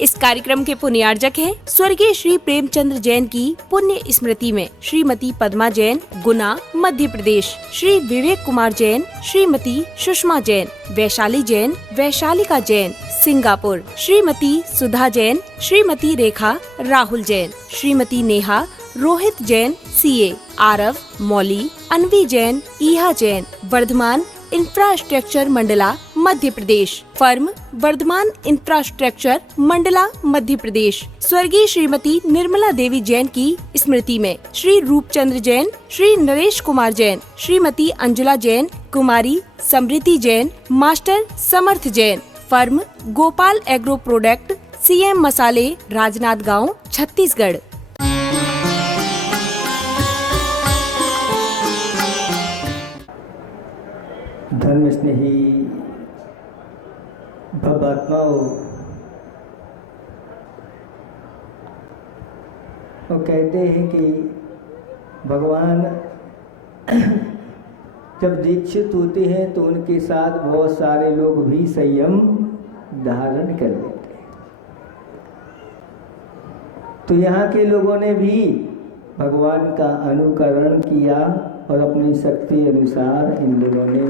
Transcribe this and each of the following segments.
इस कार्यक्रम के पुण्यार्जक हैं स्वर्गीय श्री प्रेमचंद्र जैन की पुण्य स्मृति में श्रीमती पद्मा जैन, गुना, मध्य प्रदेश, श्री विवेक कुमार जैन, श्रीमती सुषमा जैन, वैशाली जैन, वैशालिका जैन, सिंगापुर, श्रीमती सुधा जैन, श्रीमती रेखा, राहुल जैन, श्रीमती नेहा, रोहित जैन, सीए, आरव, मौली, अनवी जैन, ईहा Jain, Varthaman infrastructure Mandla, Madhya Pradesh, firm Varthaman infrastructure Mandla, Madhya Pradesh, स्वर्गीय श्रीमती निर्मला देवी जैन की स्मृति में श्री रूपचंद्र जैन, श्री नरेश कुमार जैन, श्रीमती अंजुला जैन, कुमारी समृति Jain, master Samarth Jain, firm Gopal agro product, CM Masale, Rajnandgaon, Chhattisgarh. धर्म स्नेही भवात्माओं, वो कहते हैं कि भगवान जब दीक्षित होते हैं तो उनके साथ बहुत सारे लोग भी संयम धारण कर लेते हैं। तो यहाँ के लोगों ने भी भगवान का अनुकरण किया और अपनी शक्ति अनुसार इन लोगों ने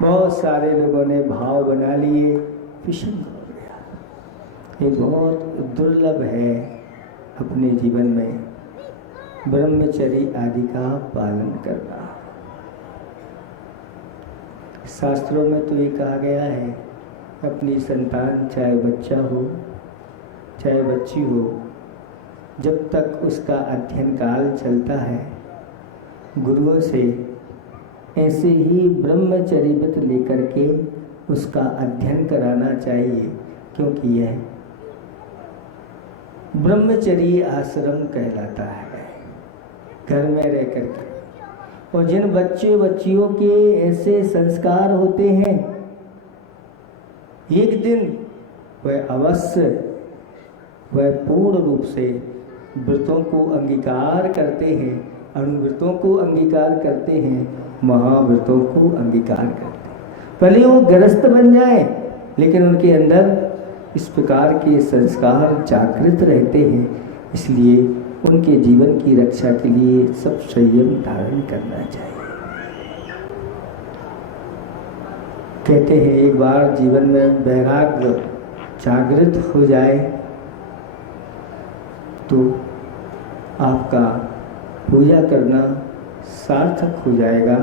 बहुत सारे लोगों ने भाव बना लिए, विषम हो गया। ये बहुत दुर्लभ है अपने जीवन में ब्रह्मचर्य आदि का पालन करना। शास्त्रों में तो ये कहा गया है, अपनी संतान चाहे बच्चा हो चाहे बच्ची हो, जब तक उसका अध्ययन काल चलता है गुरुओं से ऐसे ही ब्रह्मचर्य लेकर के उसका अध्ययन कराना चाहिए, क्योंकि यह ब्रह्मचर्य आश्रम कहलाता है, घर में रह करके। और जिन बच्चे बच्चियों के ऐसे संस्कार होते हैं, एक दिन वह अवश्य वह पूर्ण रूप से व्रतों को अंगीकार करते हैं, अणुव्रतों को अंगीकार करते हैं, महाव्रतों को अंगीकार करते हैं। भले वो गृहस्थ बन जाए, लेकिन उनके अंदर इस प्रकार के संस्कार जागृत रहते हैं। इसलिए उनके जीवन की रक्षा के लिए सब संयम धारण करना चाहिए। कहते हैं एक बार जीवन में वैराग्य जागृत हो जाए तो आपका पूजा करना सार्थक हो जाएगा,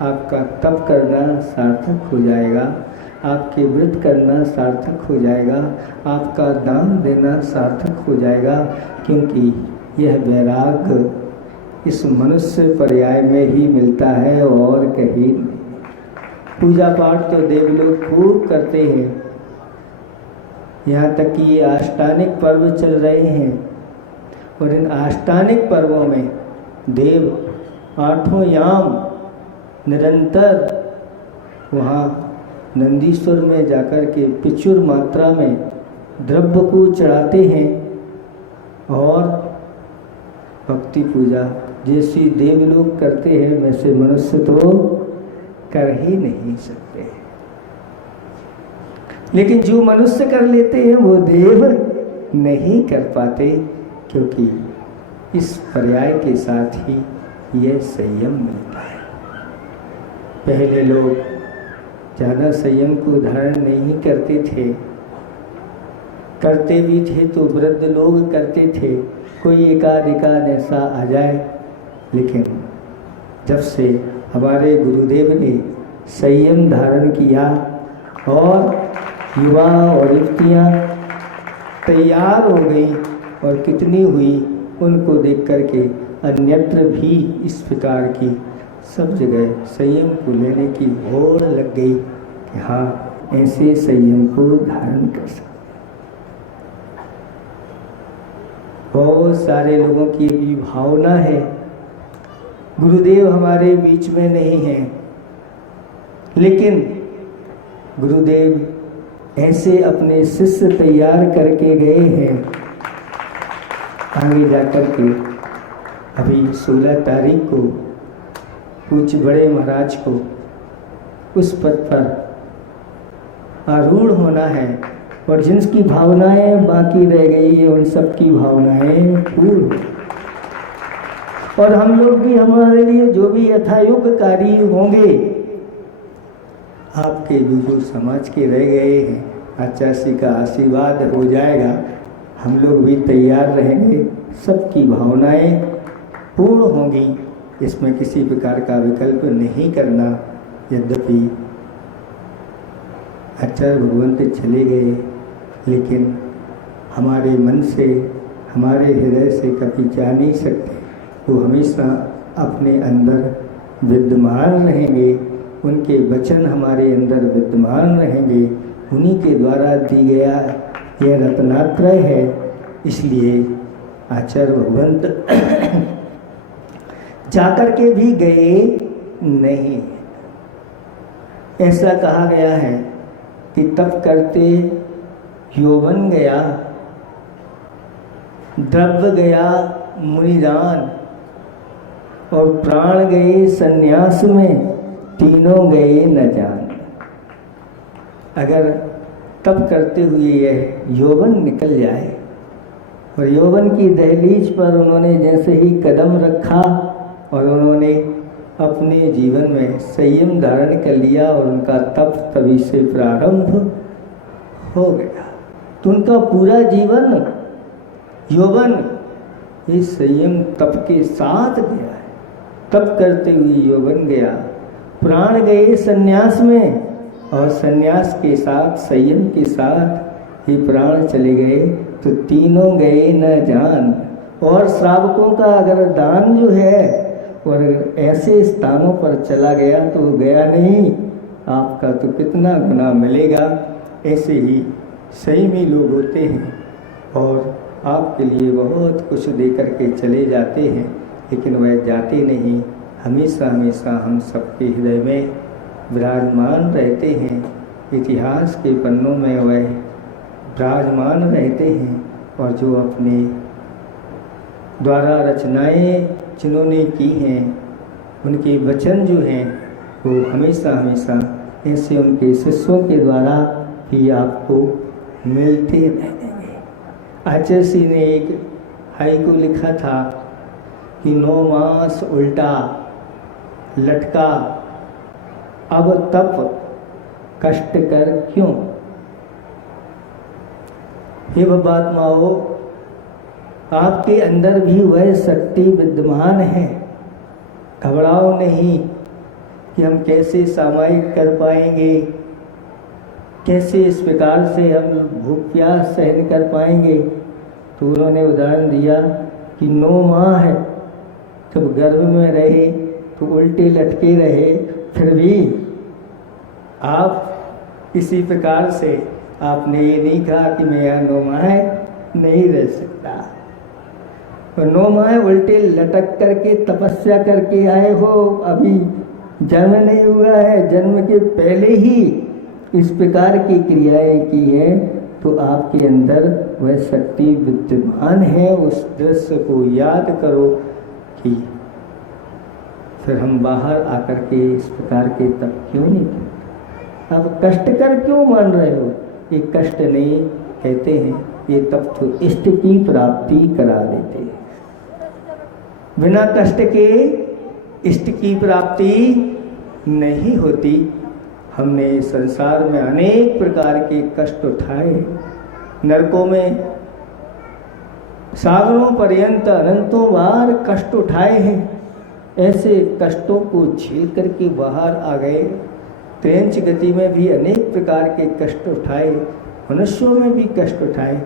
आपका तप करना सार्थक हो जाएगा, आपके व्रत करना सार्थक हो जाएगा, आपका दान देना सार्थक हो जाएगा, क्योंकि यह वैराग्य इस मनुष्य पर्याय में ही मिलता है और कहीं नहीं। पूजा पाठ तो देव लोग खूब करते हैं, यहाँ तक कि ये आष्टानिक पर्व चल रहे हैं और इन आष्टानिक पर्वों में देव आठों याम निरंतर वहाँ नंदीश्वर में जाकर के प्रचुर मात्रा में द्रव्य को चढ़ाते हैं और भक्ति पूजा जैसी देव लोग करते हैं वैसे मनुष्य तो कर ही नहीं सकते। लेकिन जो मनुष्य कर लेते हैं वो देव नहीं कर पाते, क्योंकि इस पर्याय के साथ ही यह संयम मिलता है। पहले लोग ज़्यादा संयम को धारण नहीं करते थे, करते भी थे तो वृद्ध लोग करते थे, कोई एकाध ऐसा आ जाए। लेकिन जब से हमारे गुरुदेव ने संयम धारण किया और युवा और युवतियाँ तैयार हो गई और कितनी हुई, उनको देख करके अन्यत्र भी इस प्रकार की सब जगह संयम को लेने की होड़ लग गई कि हाँ, ऐसे संयम को धारण कर सकते। बहुत सारे लोगों की भी भावना है गुरुदेव हमारे बीच में नहीं है, लेकिन गुरुदेव ऐसे अपने शिष्य तैयार करके गए हैं आगे जाकर के। अभी 16 तारीख को पूज्य बड़े महाराज को उस पद पर आरूढ़ होना है और जिनकी भावनाएं बाकी रह गई है उन सब की भावनाएं पूर्ण। और हम लोग भी हमारे लिए जो भी यथायोग्यकारी होंगे, आपके जो समाज के रह गए हैं, आचार्य का आशीर्वाद हो जाएगा। हम लोग भी तैयार रहेंगे, सबकी भावनाएं पूर्ण होंगी, इसमें किसी प्रकार का विकल्प नहीं करना। यद्यपि आचार्य भगवंत चले गए, लेकिन हमारे मन से, हमारे हृदय से कभी जा नहीं सकते। वो हमेशा अपने अंदर विद्यमान रहेंगे, उनके वचन हमारे अंदर विद्यमान रहेंगे। उन्हीं के द्वारा दी गया यह रत्नात्रय है। इसलिए आचार्य भगवंत जाकर के भी गए नहीं। ऐसा कहा गया है कि तप करते यौवन गया, द्रव्य गया मुनिदान, और प्राण गए सन्यास में, तीनों गए न जान। अगर तप करते हुए यह यौवन निकल जाए, और यौवन की दहलीज पर उन्होंने जैसे ही कदम रखा और उन्होंने अपने जीवन में संयम धारण कर लिया और उनका तप तभी से प्रारंभ हो गया, तो उनका पूरा जीवन यौवन इस संयम तप के साथ गया है। तप करते हुए यौवन गया, प्राण गए सन्यास में, और सन्यास के साथ संयम के साथ ही प्राण चले गए, तो तीनों गए न जान। और श्रावकों का अगर दान जो है और ऐसे स्थानों पर चला गया तो गया नहीं, आपका तो कितना गुना मिलेगा। ऐसे ही संयमी लोग होते हैं और आपके लिए बहुत कुछ दे करके चले जाते हैं, लेकिन वह जाते नहीं, हमेशा हमेशा हम सबके हृदय में विराजमान रहते हैं। इतिहास के पन्नों में वह विराजमान रहते हैं, और जो अपने द्वारा रचनाएं जिन्होंने की हैं, उनके वचन जो हैं वो हमेशा हमेशा ऐसे उनके शिष्यों के द्वारा ही आपको मिलते रहेंगे। आचार्य जी ने एक हाइकू लिखा था कि 9 मास उल्टा लटका, अब तप कष्ट कर क्यों। हे बात्माओ, आपके अंदर भी वह शक्ति विद्यमान है। घबराओ नहीं कि हम कैसे सामायिक कर पाएंगे, कैसे इस प्रकार से हम भूख प्यास सहन कर पाएंगे। तो उन्होंने उदाहरण दिया कि 9 माह है, जब गर्भ में रहे तो उल्टे लटके रहे, फिर भी आप इसी प्रकार से आपने ये नहीं कहा कि मैं यहाँ 9 माह नहीं रह सकता। तो 9 माह उल्टे लटक करके तपस्या करके आए हो, अभी जन्म नहीं हुआ है, जन्म के पहले ही इस प्रकार की क्रियाएं की हैं, तो आपके अंदर वह शक्ति विद्यमान है। उस दृश्य को याद करो कि फिर हम बाहर आकर के इस प्रकार के तप क्यों नहीं करते। अब कष्ट कर क्यों मान रहे हो, ये कष्ट नहीं कहते हैं, ये तप तो इष्ट की प्राप्ति करा देते हैं। बिना कष्ट के इष्ट की प्राप्ति नहीं होती। हमने संसार में अनेक प्रकार के कष्ट उठाए, नरकों में सागरों पर्यंत अनंतों बार कष्ट उठाए हैं। ऐसे कष्टों को झेल करके बाहर आ गए। त्रेंच गति में भी अनेक प्रकार के कष्ट उठाए, मनुष्यों में भी कष्ट उठाए।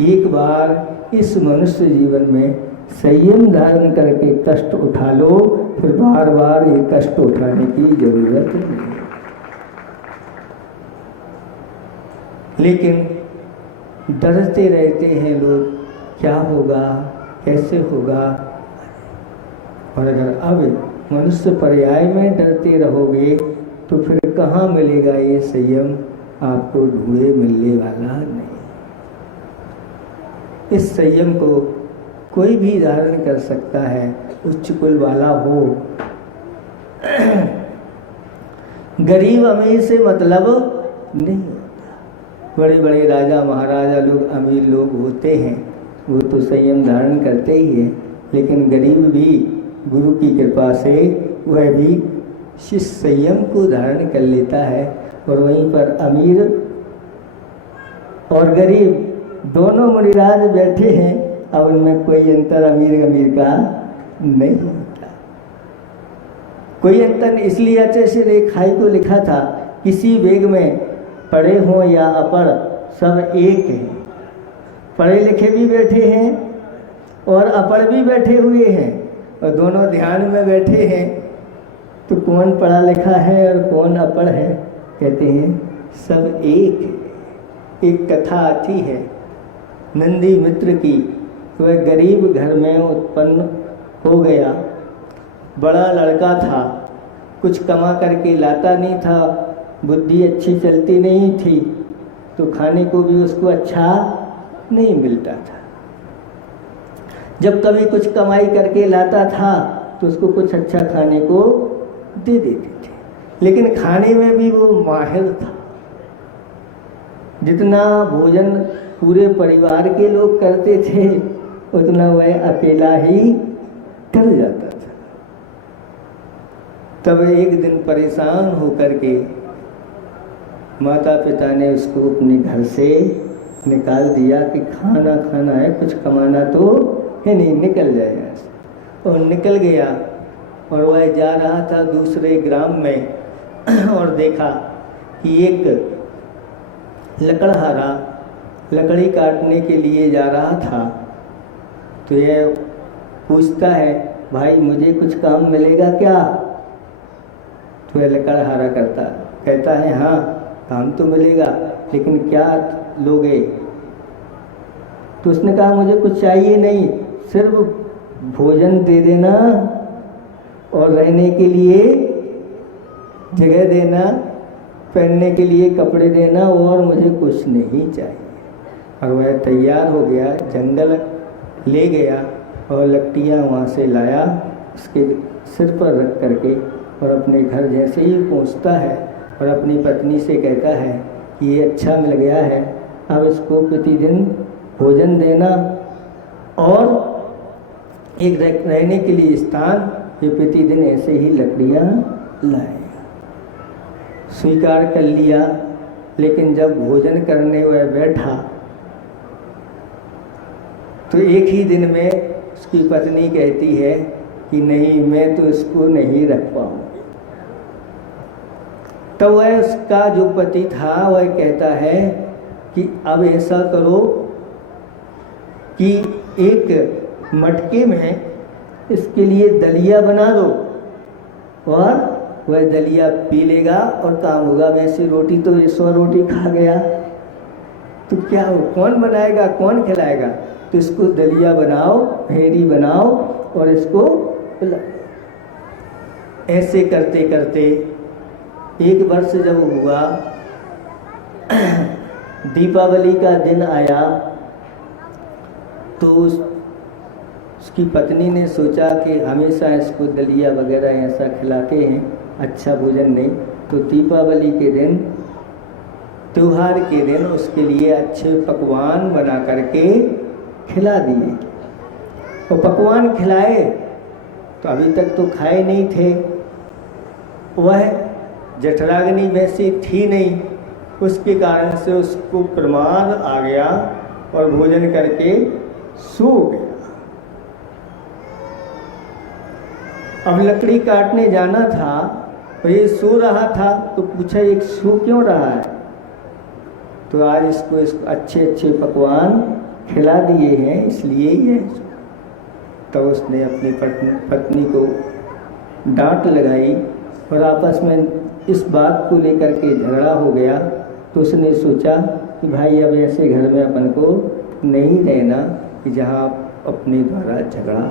एक बार इस मनुष्य जीवन में संयम धारण करके कष्ट उठा लो, फिर बार बार ये कष्ट उठाने की जरूरत नहीं। लेकिन डरते रहते हैं लोग, क्या होगा, कैसे होगा। और अगर अब मनुष्य पर्याय में डरते रहोगे तो फिर कहाँ मिलेगा ये संयम, आपको ढूंढे मिलने वाला नहीं। इस संयम को कोई भी धारण कर सकता है, उच्च कुल वाला हो, गरीब अमीर से मतलब नहीं होता। बड़े बड़े राजा महाराजा लोग, अमीर लोग होते हैं, वो तो संयम धारण करते ही हैं, लेकिन गरीब भी गुरु की कृपा से वह भी शिष्य संयम को धारण कर लेता है। और वहीं पर अमीर और गरीब दोनों मुनिराज बैठे हैं, अब उनमें कोई अंतर अमीर अमीर का नहीं होता। कोई अंतर इसलिए अच्छे से रेखाई को लिखा था, किसी वेग में पढ़े हों या अपढ़ सब एक हैं। पढ़े लिखे भी बैठे हैं और अपढ़ भी बैठे हुए हैं, और दोनों ध्यान में बैठे हैं, तो कौन पढ़ा लिखा है और कौन अपढ़ है? कहते हैं सब एक है। एक कथा आती है नंदी मित्र की। वह गरीब घर में उत्पन्न हो गया, बड़ा लड़का था, कुछ कमा करके लाता नहीं था, बुद्धि अच्छी चलती नहीं थी, तो खाने को भी उसको अच्छा नहीं मिलता था। जब कभी कुछ कमाई करके लाता था तो उसको कुछ अच्छा खाने को दे देते थे, लेकिन खाने में भी वो माहिर था। जितना भोजन पूरे परिवार के लोग करते थे उतना वह अकेला ही कर जाता था। तब एक दिन परेशान होकर के माता पिता ने उसको अपने घर से निकाल दिया कि खाना खाना है, कुछ कमाना तो है नहीं, निकल जाएगा। और निकल गया और वह जा रहा था दूसरे ग्राम में और देखा कि एक लकड़हारा लकड़ी काटने के लिए जा रहा था। तो यह पूछता है, भाई मुझे कुछ काम मिलेगा क्या? तो यह लकड़हारा कहता है, हाँ काम तो मिलेगा, लेकिन क्या लोगे? तो उसने कहा मुझे कुछ चाहिए नहीं, सिर्फ भोजन दे देना और रहने के लिए जगह देना, पहनने के लिए कपड़े देना, और मुझे कुछ नहीं चाहिए। और वह तैयार हो गया, जंगल ले गया और लकड़ियाँ वहाँ से लाया, उसके सिर पर रख करके, और अपने घर जैसे ही पहुँचता है और अपनी पत्नी से कहता है कि ये अच्छा मिल गया है, अब इसको प्रतिदिन भोजन देना और एक रहने के लिए स्थान, ये प्रतिदिन ऐसे ही लकड़ियाँ लाएगा। स्वीकार कर लिया, लेकिन जब भोजन करने वह बैठा तो एक ही दिन में उसकी पत्नी कहती है कि नहीं, मैं तो इसको नहीं रख पाऊँगी। तब वह उसका जो पति था वह कहता है कि अब ऐसा करो कि एक मटके में इसके लिए दलिया बना दो, और वह दलिया पी लेगा और काम होगा। वैसे रोटी तो 100 रोटी खा गया, तो क्या हो, कौन बनाएगा, कौन खिलाएगा? तो इसको दलिया बनाओ, फेरी बनाओ और इसको ऐसे करते करते 1 वर्ष जब हुआ, दीपावली का दिन आया, तो उसकी पत्नी ने सोचा कि हमेशा इसको दलिया वगैरह ऐसा खिलाते हैं, अच्छा भोजन नहीं, तो दीपावली के दिन, त्योहार के दिन उसके लिए अच्छे पकवान बना करके खिला दिए। और पकवान खिलाए तो अभी तक तो खाए नहीं थे, वह जठराग्नि वैसी थी नहीं, उसके कारण से उसको प्रमाद आ गया और भोजन करके सो गया। अब लकड़ी काटने जाना था और ये सो रहा था, तो पूछा ये सो क्यों रहा है? तो आज इसको अच्छे अच्छे पकवान खिला दिए हैं, इसलिए ये। तब उसने अपनी पत्नी को डांट लगाई और आपस में इस बात को लेकर के झगड़ा हो गया। तो उसने सोचा कि भाई अब ऐसे घर में अपन को नहीं रहना कि जहाँ अपने द्वारा झगड़ा।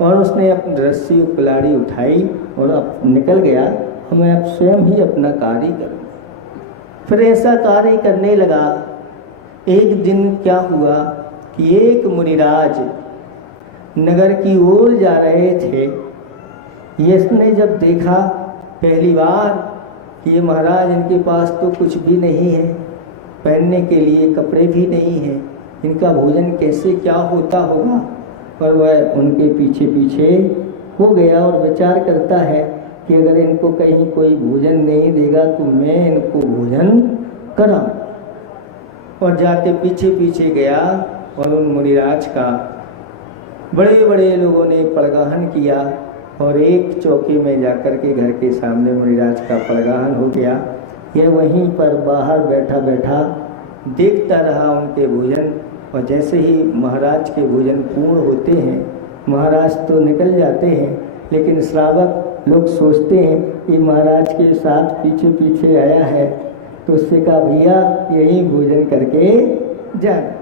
और उसने अपनी रस्सी कुल्हाड़ी उठाई और अब निकल गया, मैं अब स्वयं ही अपना कार्य करूँ। फिर ऐसा कार्य करने लगा। एक दिन क्या हुआ कि एक मुनिराज नगर की ओर जा रहे थे। इसने जब देखा पहली बार कि ये महाराज, इनके पास तो कुछ भी नहीं है, पहनने के लिए कपड़े भी नहीं हैं, इनका भोजन कैसे क्या होता होगा। और वह उनके पीछे पीछे हो गया और विचार करता है कि अगर इनको कहीं कोई भोजन नहीं देगा तो मैं इनको भोजन कराऊं। और जाके पीछे पीछे गया और उन मुनिराज का बड़े बड़े लोगों ने पड़गाहन किया और एक चौकी में जाकर के घर के सामने मुनिराज का पड़गाहन हो गया। यह वहीं पर बाहर बैठा बैठा देखता रहा उनके भोजन। और जैसे ही महाराज के भोजन पूर्ण होते हैं, महाराज तो निकल जाते हैं, लेकिन श्रावक लोग सोचते हैं कि महाराज के साथ पीछे पीछे आया है, तो उससे कहा भैया यही भोजन करके जाना।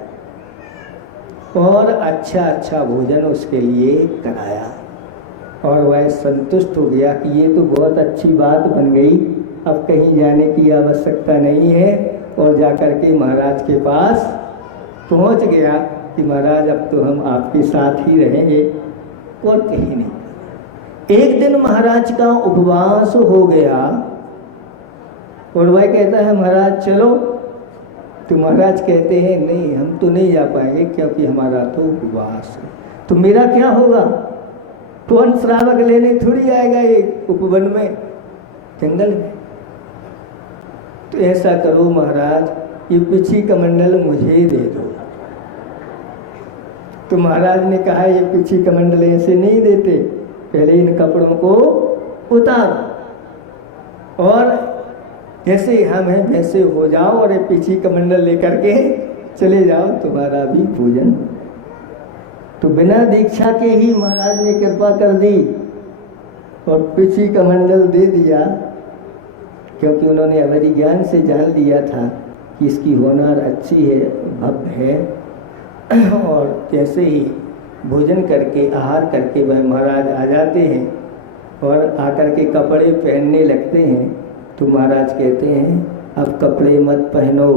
और अच्छा अच्छा भोजन उसके लिए कराया और वह संतुष्ट हो गया कि ये तो बहुत अच्छी बात बन गई, अब कहीं जाने की आवश्यकता नहीं है। और जाकर के महाराज के पास पहुंच गया कि महाराज अब तो हम आपके साथ ही रहेंगे और कहीं नहीं। एक दिन महाराज का उपवास हो गया और वह कहता है महाराज चलो। तो महाराज कहते हैं नहीं, हम तो नहीं जा पाएंगे क्योंकि हमारा तो उपवास है। तो मेरा क्या होगा? कौन श्रावक लेने थोड़ी आएगा ये उपवन में, जंगल में। तो ऐसा करो महाराज, ये पिछी कमंडल मुझे दे दो। तो महाराज ने कहा ये पिछी कमंडल ऐसे नहीं देते, पहले इन कपड़ों को उतारो और जैसे हम हैं वैसे हो जाओ और ये पिछी कमंडल लेकर के चले जाओ, तुम्हारा भी भोजन। तो बिना दीक्षा के ही महाराज ने कृपा कर दी और पिछी कमंडल दे दिया, क्योंकि उन्होंने हमारी ज्ञान से जान लिया था कि इसकी होनार अच्छी है, भव्य है। और जैसे ही भोजन करके आहार करके वह महाराज आ जाते हैं और आकर के कपड़े पहनने लगते हैं, तो महाराज कहते हैं अब कपड़े मत पहनो,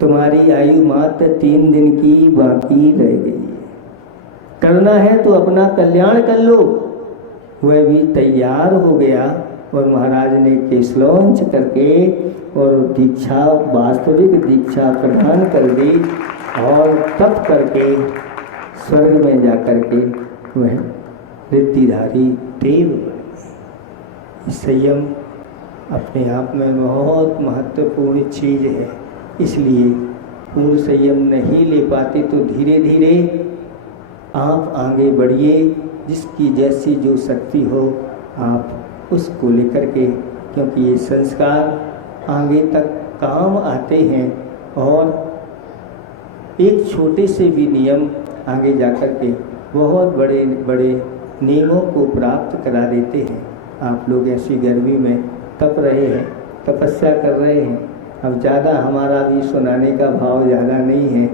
तुम्हारी आयु मात्र 3 दिन की बाकी रह गई है, करना है तो अपना कल्याण कर लो। वह भी तैयार हो गया और महाराज ने केशलौंच करके और दीक्षा, वास्तविक दीक्षा प्रदान कर दी और तप करके स्वर्ग में जाकर के वह रिद्धिधारी देव बन गए। संयम अपने आप में बहुत महत्वपूर्ण चीज़ है, इसलिए पूर्ण संयम नहीं ले पाते तो धीरे धीरे आप आगे बढ़िए। जिसकी जैसी जो शक्ति हो आप उसको लेकर के, क्योंकि ये संस्कार आगे तक काम आते हैं और एक छोटे से भी नियम आगे जाकर के बहुत बड़े बड़े नियमों को प्राप्त करा देते हैं। आप लोग ऐसी गर्मी में तप रहे हैं, तपस्या कर रहे हैं, अब ज़्यादा हमारा भी सुनाने का भाव ज़्यादा नहीं है,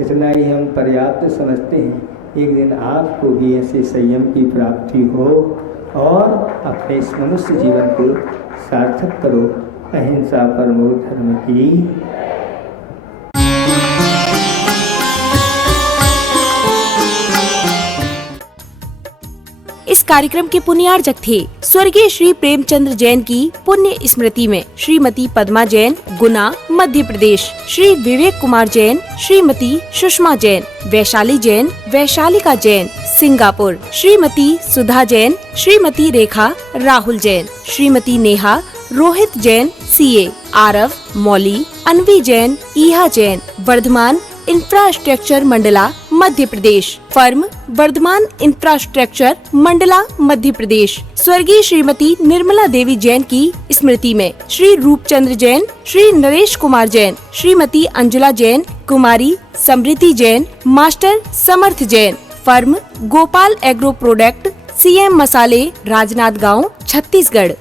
इतना ही हम पर्याप्त समझते हैं। एक दिन आपको भी ऐसे संयम की प्राप्ति हो और अपने इस मनुष्य जीवन को सार्थक करो। अहिंसा परमो धर्म की। इस कार्यक्रम के पुण्यार्जक थे स्वर्गीय श्री प्रेमचंद्र जैन की पुण्य स्मृति में श्रीमती पद्मा जैन, गुना, मध्य प्रदेश, श्री विवेक कुमार जैन, श्रीमती सुषमा जैन, वैशाली जैन, वैशालिका जैन, सिंगापुर, श्रीमती सुधा जैन, श्रीमती रेखा, राहुल जैन, श्रीमती नेहा, रोहित जैन, सीए, आरव, मौली, अनवी जैन, ईहा Jain, Varthaman infrastructure Mandla, Madhya Pradesh, firm Varthaman infrastructure Mandla, Madhya Pradesh. स्वर्गीय श्रीमती निर्मला देवी जैन की स्मृति में श्री रूपचंद्र जैन, श्री नरेश कुमार जैन, श्रीमती अंजुला जैन, कुमारी समृद्धि Jain, master Samarth Jain, firm Gopal agro product, CM Masale, Rajnandgaon, Chhattisgarh.